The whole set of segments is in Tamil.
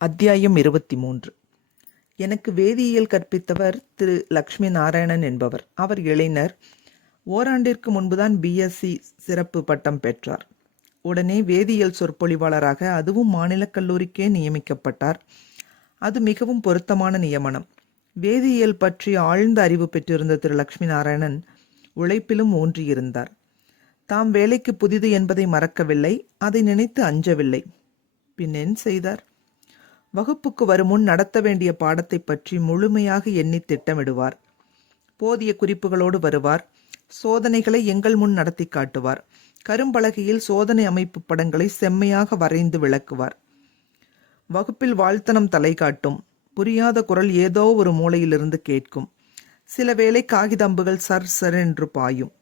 அத்தியாயம் இருபத்தி மூன்று எனக்கு வேதியியல் கற்பித்தவர் திரு. லக்ஷ்மி நாராயணன் என்பவர். அவர் இளைஞர். ஓராண்டிற்கு முன்புதான் பிஎஸ்சி சிறப்பு பட்டம் பெற்றார். உடனே வேதியியல் சொற்பொழிவாளராக அதுவும் மாநிலக் கல்லூரிக்கே நியமிக்கப்பட்டார். அது மிகவும் பொருத்தமான நியமனம். வேதியியல் பற்றி ஆழ்ந்த அறிவு பெற்றிருந்த திரு. லக்ஷ்மி நாராயணன் உழைப்பிலும் ஊன்றியிருந்தார். தாம் வேலைக்கு புதிது என்பதை மறக்கவில்லை. அதை நினைத்து அஞ்சவில்லை. பின் என்ன செய்தார். வகுப்புக்கு வருமுன் நடத்த வேண்டிய பாடத்தை பற்றி முழுமையாக எண்ணி திட்டமிடுவார். போதிய குறிப்புகளோடு வருவார். சோதனைகளை எங்கள் முன் நடத்தி காட்டுவார். கரும்பலகையில் சோதனை அமைப்பு படங்களை செம்மையாக வரைந்து விளக்குவார். வகுப்பில் வாழ்த்தனம் தலை காட்டும். புரியாத குரல் ஏதோ ஒரு மூலையிலிருந்து கேட்கும். சில வேளை காகிதம்புகள் சர் சர் என்று பாயும்.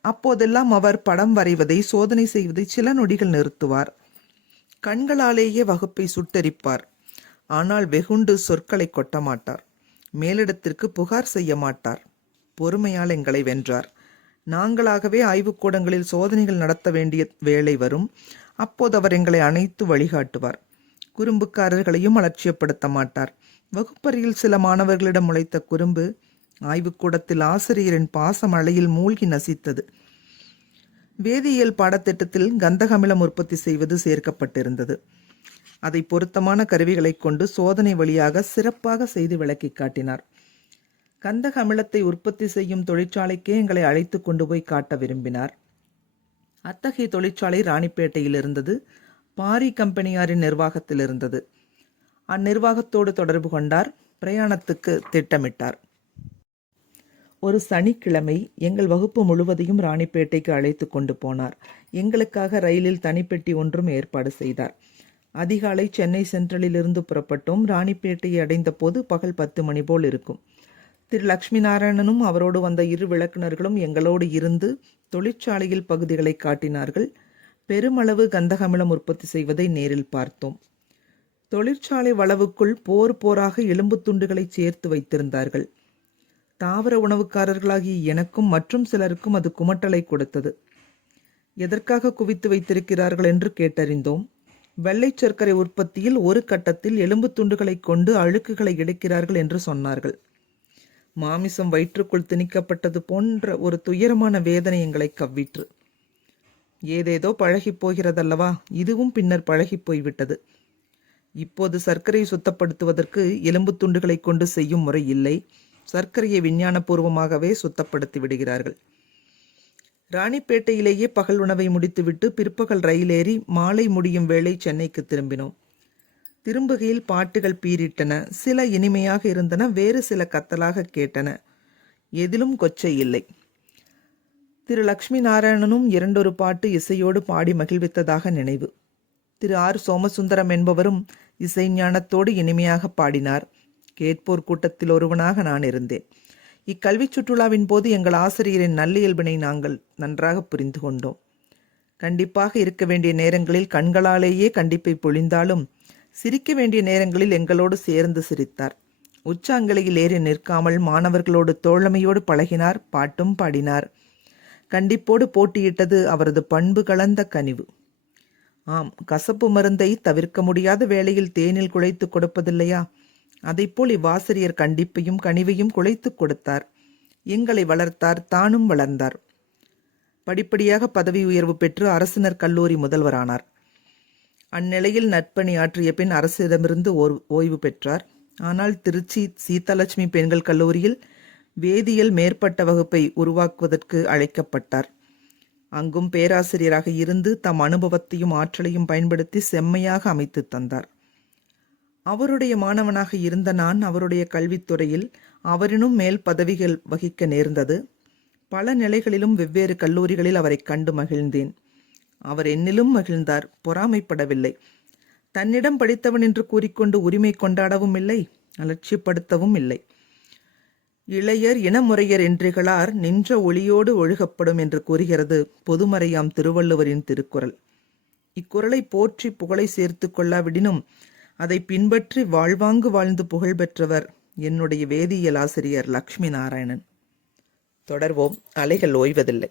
அப்போதெல்லாம் அவர் படம் வரைவதை சோதனை செய்வதை சில நொடிகள் நிறுத்துவார். கண்களாலேயே வகுப்பை சுட்டரிப்பார். ஆனால் வெகுண்டு சொற்களை கொட்ட மாட்டார். மேலிடத்திற்கு புகார் செய்ய மாட்டார். பொறுமையால் எங்களை வென்றார். நாங்களாகவே ஆய்வுக்கூடங்களில் சோதனைகள் நடத்த வேண்டிய வேலை வரும். அப்போது அவர் எங்களை அனைத்து வழிகாட்டுவார். குறும்புக்காரர்களையும் அலட்சியப்படுத்த மாட்டார். வகுப்பறையில் சில மாணவர்களிடம் முளைத்த குறும்பு ஆய்வுக்கூடத்தில் ஆசிரியரின் பாசமழையில் மூழ்கி நசித்தது. வேதியியல் பாடத்திட்டத்தில் கந்தகமிலம் உற்பத்தி செய்வது சேர்க்கப்பட்டிருந்தது. அதை பொருத்தமான கருவிகளைக் கொண்டு சோதனை வழியாக சிறப்பாக செய்து விளக்கி காட்டினார். கந்தக அமிலத்தை உற்பத்தி செய்யும் தொழிற்சாலைக்கே எங்களை அழைத்து கொண்டு போய் காட்ட விரும்பினார். அத்தகைய தொழிற்சாலை ராணிப்பேட்டையில் இருந்தது. பாரி கம்பெனியாரின் நிர்வாகத்தில் இருந்தது. அந்நிர்வாகத்தோடு தொடர்பு கொண்டார். பிரயாணத்துக்கு திட்டமிட்டார். ஒரு சனிக்கிழமை எங்கள் வகுப்பு முழுவதையும் ராணிப்பேட்டைக்கு அழைத்து கொண்டு போனார். எங்களுக்காக ரயிலில் தனிப்பெட்டி ஒன்றும் ஏற்பாடு செய்தார். அதிகாலை சென்னை சென்ட்ரலில் இருந்து புறப்பட்டோம் ராணிப்பேட்டையை அடைந்த போது பகல் பத்து மணி போல் இருக்கும். திரு. லக்ஷ்மி நாராயணனும் அவரோடு வந்த இரு விளக்குனர்களும் எங்களோடு இருந்து தொழிற்சாலையில் பகுதிகளை காட்டினார்கள். பெருமளவு கந்தகமிலம் உற்பத்தி செய்வதை நேரில் பார்த்தோம். தொழிற்சாலை வளவுக்குள் போர் போராக எலும்பு துண்டுகளை சேர்த்து வைத்திருந்தார்கள். தாவர உணவுக்காரர்களாகிய எனக்கும் மற்றும் சிலருக்கும் அது குமட்டலை கொடுத்தது. எதற்காக குவித்து வைத்திருக்கிறார்கள் என்று கேட்டறிந்தோம். வெள்ளை சர்க்கரை உற்பத்தியில் ஒரு கட்டத்தில் எலும்பு துண்டுகளை கொண்டு அழுக்குகளை எடுக்கிறார்கள் என்று சொன்னார்கள். மாமிசம் வயிற்றுக்குள் திணிக்கப்பட்டது போன்ற ஒரு துயரமான வேதனை எங்களை கவ்விற்று. ஏதேதோ பழகிப் போகிறதல்லவா? இதுவும் பின்னர் பழகிப் போய்விட்டது. இப்போது சர்க்கரையை சுத்தப்படுத்துவதற்கு எலும்பு துண்டுகளை கொண்டு செய்யும் முறை இல்லை. சர்க்கரையை விஞ்ஞானபூர்வமாகவே சுத்தப்படுத்தி விடுகிறார்கள். ராணிப்பேட்டையிலேயே பகல் உணவை முடித்துவிட்டு பிற்பகல் ரயில் ஏறி மாலை முடியும் வேளை சென்னைக்கு திரும்பினோம். திரும்புகையில் பாட்டுகள் பீரிட்டன சில இனிமையாக இருந்தன வேறு சில கத்தலாக கேட்டன. எதிலும் கொச்சை இல்லை. திரு. லக்ஷ்மி நாராயணனும் இரண்டொரு பாட்டு இசையோடு பாடி மகிழ்வித்ததாக நினைவு. திரு. ஆர். சோமசுந்தரம் என்பவரும் இசை ஞானத்தோடு இனிமையாக பாடினார். கேட்போர் கூட்டத்தில் ஒருவனாக நான் இருந்தேன். இக்கல்வி சுற்றுலாவின் போது எங்கள் ஆசிரியரின் நல்லியல்பினை நாங்கள் நன்றாக புரிந்து கொண்டோம். கண்டிப்பாக இருக்க வேண்டிய நேரங்களில் கண்களாலேயே கண்டிப்பை பொழிந்தாலும் சிரிக்க வேண்டிய நேரங்களில் எங்களோடு சேர்ந்து சிரித்தார். உச்சாங்கலையில் ஏறி நிற்காமல் மாணவர்களோடு தோழமையோடு பழகினார் பாட்டும் பாடினார். கண்டிப்போடு போட்டியிட்டது அவரது பண்பு கலந்த கனிவு. ஆம் கசப்பு மருந்தை தவிர்க்க முடியாத வேளையில் தேனில் குழைத்து கொடுப்பதில்லையா? அதைப்போல் இவ்வாசிரியர் கண்டிப்பையும் கனிவையும் குலைத்துக் கொடுத்தார். எங்களை வளர்த்தார் தானும் வளர்ந்தார். படிப்படியாக பதவி உயர்வு பெற்று அரசினர் கல்லூரி முதல்வரானார். அந்நிலையில் நட்பணி ஆற்றிய பின் அரசிடமிருந்து ஓர் ஓய்வு பெற்றார். ஆனால் திருச்சி சீதாலட்சுமி பெண்கள் கல்லூரியில் வேதியியல் மேற்பட்ட வகுப்பை உருவாக்குவதற்கு அழைக்கப்பட்டார். அங்கும் பேராசிரியராக இருந்து தம் அனுபவத்தையும் ஆற்றலையும் பயன்படுத்தி செம்மையாக அமைத்து தந்தார். அவருடைய மாணவனாக இருந்த நான் அவருடைய கல்வித்துறையில் அவரினும் மேல் பதவிகள் வகிக்க நேர்ந்தது. பல நிலைகளிலும் வெவ்வேறு கல்லூரிகளில் அவரை கண்டு மகிழ்ந்தேன். அவர் என்னிலும் மகிழ்ந்தார். பொறாமைப்படவில்லை. தன்னிடம் படித்தவன் என்று கூறிக்கொண்டு உரிமை கொண்டாடவும் இல்லை அலட்சியப்படுத்தவும் இல்லை. இளையர் இனமுறையர் என்றிகளார் நின்ற ஒளியோடு ஒழுகப்படும் என்று கூறுகிறது பொதுமறையாம் திருவள்ளுவரின் திருக்குறள். இக்குறளை போற்றி புகழை சேர்த்து கொள்ளாவிடினும் அதை பின்பற்றி வாழ்வாங்கு வாழ்ந்து புகழ் பெற்றவர் என்னுடைய வேதியியல் ஆசிரியர் லக்ஷ்மி நாராயணன். தொடர்வோம். அலைகள் ஓய்வதில்லை.